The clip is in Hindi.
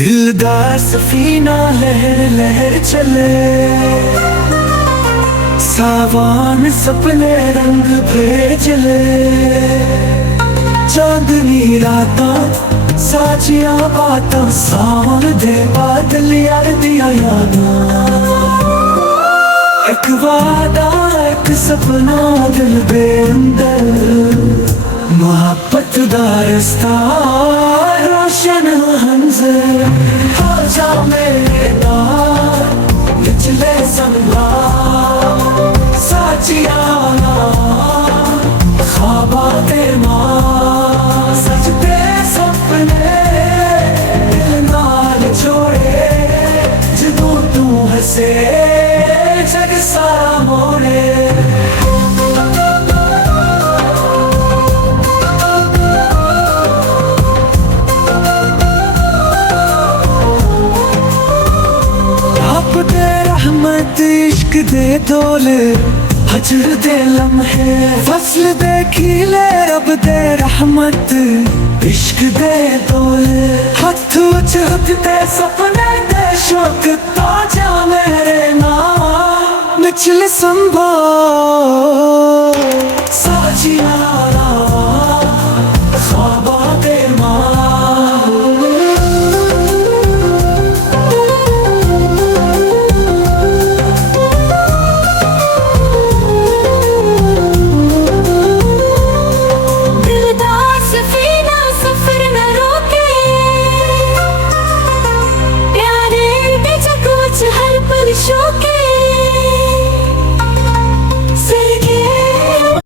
दिलदार सफीना लहर लहर चले, सावन सपने रंग भेज ले। चांदनी रातां साजिया बातां, सावन दे बादल यार दिया यादां। एक वादा एक सपना दिल दे अंदर, मोहब्बत दा रास्ता रोशन मंज़र। हो जा मेरे नाल निचले संगलां, साजिया ख्वाबा दे मां, सजदे सपने दिल नाल जोड़े। जदों तू हसे जग सारा मोड़े। रहमत इश्क दे तोले, हजर दे लम्हे फसल दे खिले। रब दे रहमत इश्क दे तोले, हथ विच हथ दे सपने दे शौक। ताजा मेरे नाल निचले संभो, साजिया